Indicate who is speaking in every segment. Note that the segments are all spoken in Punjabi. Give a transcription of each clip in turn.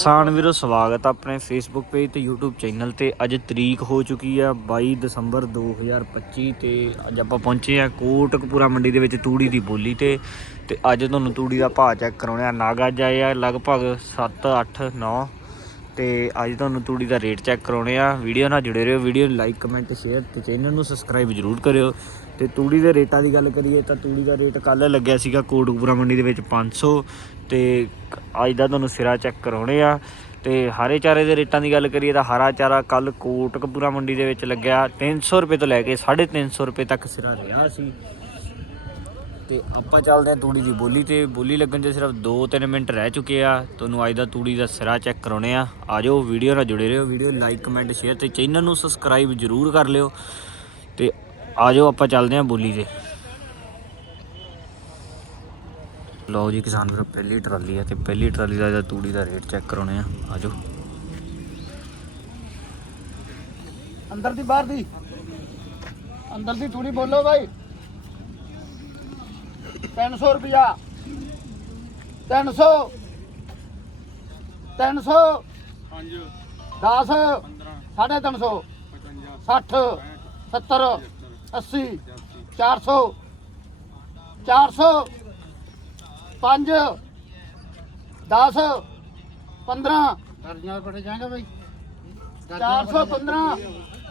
Speaker 1: ਕਿਸਾਨ ਵੀਰੋ, ਸਵਾਗਤ ਆ ਆਪਣੇ ਫੇਸਬੁੱਕ ਪੇਜ ਤੇ YouTube ਚੈਨਲ ਤੇ। ਅੱਜ ਤਰੀਕ ਹੋ ਚੁੱਕੀ ਆ 22 ਦਸੰਬਰ 2025 ਤੇ ਅੱਜ ਆਪਾਂ ਪਹੁੰਚੇ ਆ ਕੋਟਕਪੂਰਾ ਮੰਡੀ ਦੇ ਵਿੱਚ ਤੂੜੀ ਦੀ ਬੋਲੀ ਤੇ। ਤੇ ਅੱਜ ਤੁਹਾਨੂੰ ਤੂੜੀ ਦਾ ਭਾਅ ਚੈੱਕ ਕਰਾਉਣੇ ਆ। ਨਾਗ ਅੱਜ ਆਏ ਆ ਲਗਭਗ 7 8 9 ਤੇ ਅੱਜ ਤੁਹਾਨੂੰ ਤੂੜੀ ਦਾ ਰੇਟ ਚੈੱਕ ਕਰਾਉਣੇ ਆ। ਵੀਡੀਓ ਨਾਲ ਜੁੜੇ ਰਹੋ। ਵੀਡੀਓ ਨੂੰ ਲਾਈਕ ਕਮੈਂਟ ਸ਼ੇਅਰ ਤੇ ਚੈਨਲ ਨੂੰ ਸਬਸਕ੍ਰਾਈਬ ਜ਼ਰੂਰ ਕਰਿਓ। ਤੇ ਤੂੜੀ ਦੇ ਰੇਟਾਂ ਦੀ ਗੱਲ ਕਰੀਏ ਤਾਂ ਤੂੜੀ ਦਾ ਰੇਟ ਕੱਲ ਲੱਗਿਆ ਸੀਗਾ ਕੋਟਕਪੂਰਾ ਮੰਡੀ ਦੇ ਵਿੱਚ 500 ਤੇ ਅੱਜ ਦਾ ਤੁਹਾਨੂੰ ਸਿਰਾ ਚੈੱਕ ਕਰਾਉਣੇ ਆ। ਤੇ ਹਰੇ ਚਾਰੇ ਦੇ ਰੇਟਾਂ ਦੀ ਗੱਲ ਕਰੀਏ ਤਾਂ ਹਰਾ ਚਾਰਾ ਕੱਲ ਕੋਟਕਪੂਰਾ ਮੰਡੀ ਦੇ ਵਿੱਚ ਲੱਗਿਆ 300 ਰੁਪਏ ਤੋਂ ਲੈ ਕੇ 350 ਰੁਪਏ ਤੱਕ ਸਿਰਾ ਰਿਹਾ ਸੀ। ਤੇ ਆਪਾਂ ਚੱਲਦੇ ਆ ਤੂੜੀ ਦੀ ਬੋਲੀ ਤੇ ਬੋਲੀ ਲੱਗਣ 'ਚ ਸਿਰਫ 2-3 ਮਿੰਟ ਰਹਿ ਚੁੱਕੇ ਆ। ਤੁਹਾਨੂੰ ਅੱਜ ਦਾ ਤੂੜੀ ਦਾ ਸਿਰਾ ਚੈੱਕ ਕਰਾਉਣੇ ਆ। ਆਜੋ ਵੀਡੀਓ ਨਾਲ ਜੁੜੇ ਰਹੋ। ਵੀਡੀਓ ਲਾਈਕ, ਕਮੈਂਟ, ਸ਼ੇਅਰ ਤੇ ਚੈਨਲ ਨੂੰ ਸਬਸਕ੍ਰਾਈਬ ਜ਼ਰੂਰ ਕਰ ਲਿਓ। ਤੇ ਆਜੋ ਆਪਾਂ ਚੱਲਦੇ ਆ ਬੋਲੀ ਤੇ। ਲਓ ਜੀ ਕਿਸਾਨ ਵੀਰੋ ਪਹਿਲੀ ਟਰਾਲੀ ਆ ਤੇ ਪਹਿਲੀ ਟਰਾਲੀ ਦਾ ਤੂੜੀ ਦਾ ਰੇਟ ਚੈੱਕ ਕਰਾਉਣੇ ਆ। ਆਜੋ।
Speaker 2: ਅੰਦਰ ਦੀ ਬਾਹਰ ਦੀ। ਅੰਦਰ ਦੀ ਥੋੜੀ ਬੋਲੋ ਭਾਈ 300 ਰੁਪਿਆ 300 300
Speaker 3: ਪੰਜ।
Speaker 2: 10
Speaker 3: ਪੰਦਰਾਂ।
Speaker 2: 350
Speaker 3: ਪਚਵੰਜਾ।
Speaker 2: 60 70 80 400 400 5 10 15 ਦਰਜੀਆਂ ਪੜੇ ਜਾਏਗਾ ਭਾਈ 415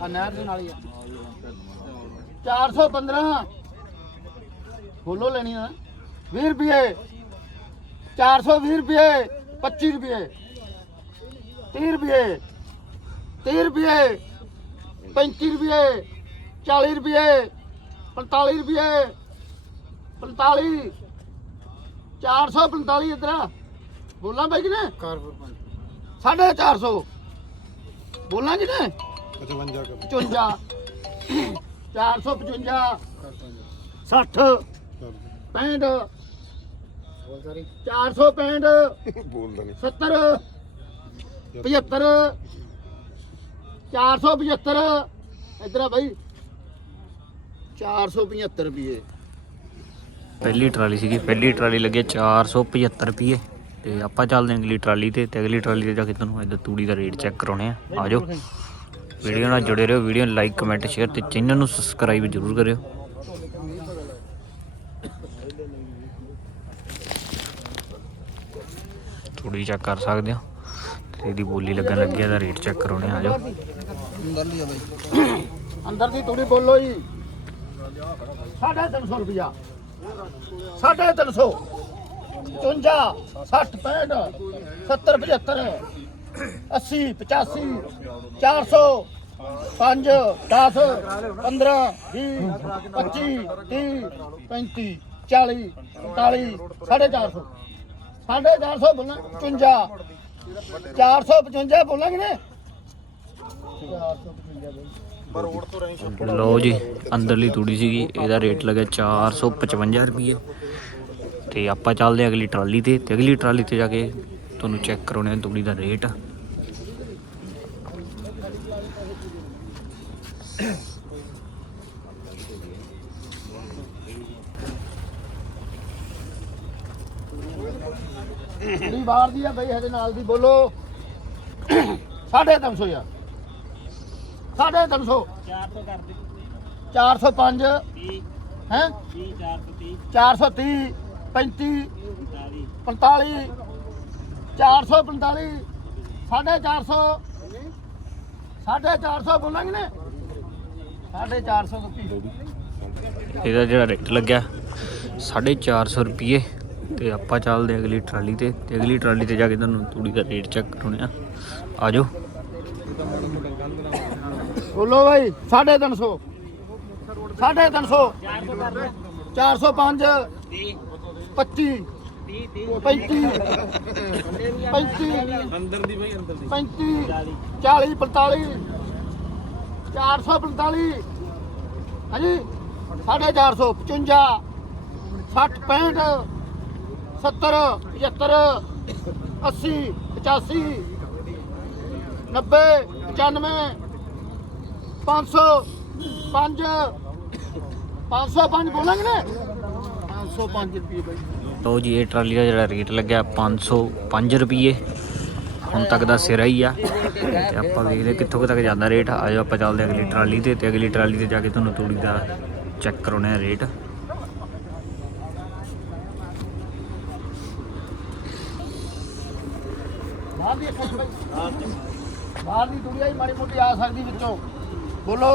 Speaker 2: ਆ ਨਹਿਰ ਦੇ ਨਾਲ ਹੀ ਆ 415 ਬੋਲੋ ਲੈਣੀ ਆ 20 ਰੁਪਏ 420 ਰੁਪਏ 25 ਰੁਪਏ 30 ਰੁਪਏ 30 ਰੁਪਏ 35 ਰੁਪਏ 40 ਰੁਪਏ 45 ਰੁਪਏ 45 445 ਇਧਰ ਬੋਲਾਂ ਬਾਈ ਕਿ ਨੇ ਸਾਢੇ 400 ਬੋਲਾਂ ਕਿ ਨੇ
Speaker 3: 55 ਕਰ
Speaker 2: 55 455 60 65 465
Speaker 3: ਬੋਲਦਾ ਨਹੀਂ
Speaker 2: 70 75 475 ਇਧਰ ਆ ਬਾਈ। 475 ਰੁਪਏ।
Speaker 1: ਪਹਿਲੀ ਟਰਾਲੀ ਸੀਗੀ ਪਹਿਲੀ ਟਰਾਲੀ ਲੱਗੇ 475 ਰੁਪਏ। ਤੇ ਆਪਾਂ ਚੱਲਦੇ ਹਾਂ ਅਗਲੀ ਟਰਾਲੀ ਤੇ ਤੇ ਅਗਲੀ ਟਰਾਲੀ ਤੇ ਜਾ ਕੇ ਤੁਹਾਨੂੰ ਇਹਦਾ ਤੂੜੀ ਦਾ ਰੇਟ ਚੈੱਕ ਕਰਾਉਣੇ ਆ। ਆਜੋ ਵੀਡੀਓ ਨਾਲ ਜੁੜੇ ਰਹੋ ਵੀਡੀਓ ਨੂੰ ਲਾਈਕ ਕਮੈਂਟ ਸ਼ੇਅਰ ਤੇ ਚੈਨਲ ਨੂੰ ਸਬਸਕ੍ਰਾਈਬ ਜ਼ਰੂਰ ਕਰਿਓ। ਤੂੜੀ ਚੈੱਕ ਕਰ ਸਕਦੇ ਹੋ। ਤੇ ਇਹਦੀ ਬੋਲੀ ਲੱਗਣ ਲੱਗੀ ਆ ਦਾ ਰੇਟ ਚੈੱਕ ਕਰਾਉਣੇ ਆ ਆਜੋ
Speaker 2: ਅੰਦਰ ਦੀ ਥੋੜੀ ਬੋਲੋ ਜੀ। 350 ਰੁਪਿਆ 350 55 60 65 70 75 80 85 400 5 10 15 20 25 30 35 40 45 450 450 ਬੋਲਣਾ 55 455 ਬੋਲਾਂਗੇ ਨੇ। 455
Speaker 1: ਲਓ ਜੀ ਅੰਦਰਲੀ ਤੂੜੀ ਸੀਗੀ ਇਹਦਾ ਰੇਟ ਲੱਗਾ 455 ਰੁਪਏ ਤੇ ਆਪਾਂ ਚੱਲਦੇ ਅਗਲੀ ਟਰਾਲੀ ਤੇ ਤੇ ਅਗਲੀ ਟਰਾਲੀ ਤੇ ਜਾ ਕੇ ਤੁਹਾਨੂੰ ਚੈੱਕ ਕਰਾਉਣੇ ਤੂੜੀ ਦਾ ਰੇਟ।
Speaker 2: ਬਾਹਰ ਦੀ ਆ ਬਈ ਹਜੇ ਨਾਲ ਦੀ ਬੋਲੋ। 350 ਆ 350 400 ਕਰ ਦੇ 405 ਹੈ? 430 430 35 45 445 450 450 ਬੋਲਾਂਗੇ ਨੇ। 450
Speaker 1: ਇਹਦਾ ਜਿਹੜਾ ਰੇਟ ਲੱਗਿਆ 450 ਰੁਪਏ। ਤੇ ਆਪਾਂ ਚੱਲਦੇ ਅਗਲੀ ਟਰਾਲੀ ਤੇ। ਤੇ ਅਗਲੀ ਟਰਾਲੀ ਤੇ ਜਾ ਕੇ ਤੁਹਾਨੂੰ ਤੂੜੀ ਦਾ ਰੇਟ ਚੈੱਕ ਕਰਾਉਣੇ ਆ ਆਜੋ।
Speaker 2: ਬੋਲੋ ਭਾਈ 350 350 405 25 35 35
Speaker 3: ਅੰਦਰ ਦੀ ਭਾਈ ਅੰਦਰ ਦੀ
Speaker 2: 35 40 45 445 ਹਾਂਜੀ 450 55 60 65 70 75 80 85 90 95 500 5 505 ਬੋਲਾਂਗੇ ਨੇ? 505 ਰੁਪਏ ਬਾਈ।
Speaker 1: ਲਓ ਜੀ ਇਹ ਟਰਾਲੀ ਦਾ ਜਿਹੜਾ ਰੇਟ ਲੱਗਿਆ 505 ਰੁਪਏ। ਹੁਣ ਤੱਕ ਦਾ ਸਿਰਾ ਹੀ ਆ। ਤੇ ਆਪਾਂ ਵੇਖਦੇ ਕਿੱਥੋਂ ਤੱਕ ਜਾਂਦਾ ਰੇਟ। ਆਜੋ ਆਪਾਂ ਚੱਲਦੇ ਅਗਲੀ ਟਰਾਲੀ ਤੇ ਤੇ ਅਗਲੀ ਟਰਾਲੀ ਤੇ ਜਾ ਕੇ ਤੁਹਾਨੂੰ ਤੂੜੀ ਦਾ ਚੈੱਕ ਕਰਾਉਣਾ ਹੈ ਰੇਟ।
Speaker 2: ਬਾਹਰ ਦੀ ਬਾਹਰ ਦੀ ਦੁਨੀਆ ਹੀ ਮਾੜੀ ਮੋਟੀ ਆ ਸਕਦੀ ਵਿੱਚੋਂ। ਬੋਲੋ।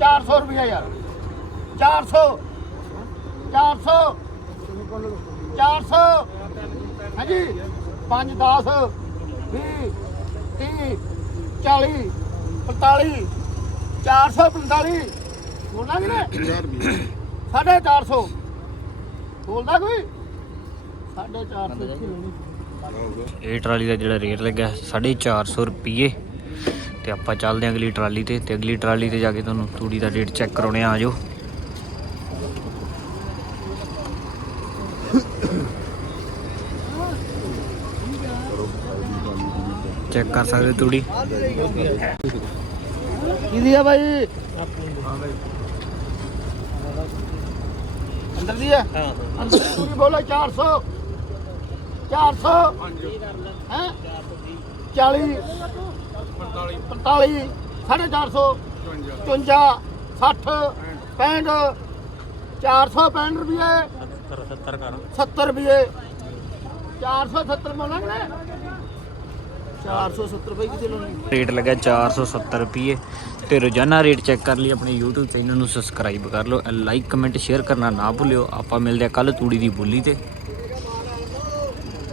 Speaker 2: 400 ਰੁਪਇਆ ਯਾਰ। 400 400 400 ਹਾਂਜੀ। 5 10 20 30 40 45 445 ਬੋਲਾਂਗੇ ਨਾ ਸਾਢੇ 400 ਬੋਲਦਾ ਕੋਈ? ਸਾਢੇ 400
Speaker 1: ਇਹ ਟਰਾਲੀ ਦਾ ਜਿਹੜਾ ਰੇਟ ਲੱਗਾ 450 ਰੁਪਏ ਤੇ ਆਪਾਂ ਚੱਲਦੇ ਹਾਂ ਅਗਲੀ ਟਰਾਲੀ ਤੇ ਤੇ ਅਗਲੀ ਟਰਾਲੀ ਤੇ ਜਾ ਕੇ ਤੁਹਾਨੂੰ ਤੂੜੀ ਦਾ ਰੇਟ ਚੈੱਕ ਕਰਾਉਣੇ ਆ ਆਜੋ ਚੈੱਕ ਕਰ ਸਕਦੇ ਤੂੜੀ?
Speaker 2: ਕਿਹਦੀ ਆ ਬਾਈ? ਅੰਦਰ ਦੀ ਹੈ ਹਾਂ। ਅੰਦਰ ਦੀ ਪੂਰੀ ਬੋਲੋ 400 400 ਹੈ? 40 45 450 55 60 65 465 ਰੁਪਏ 70 ਰੁਪਏ 470 ਬੋਲਾਂਗੇ 470 ਰੁਪਏ ਕਿਤੇ ਲਾਉਣੀ?
Speaker 1: ਰੇਟ ਲੱਗਾ 470 ਰੁਪਏ ਤੇ ਰੋਜ਼ਾਨਾ ਰੇਟ ਚੈੱਕ ਕਰ ਲਈ ਆਪਣੇ YouTube ਚੈਨਲ ਨੂੰ ਸਬਸਕ੍ਰਾਈਬ ਕਰ ਲਓ। ਲਾਈਕ ਕਮੈਂਟ ਸ਼ੇਅਰ ਕਰਨਾ ਨਾ ਭੁੱਲਿਓ। ਆਪਾਂ ਮਿਲਦੇ ਆ ਕੱਲ ਤੂੜੀ ਦੀ ਬੋਲੀ ਤੇ।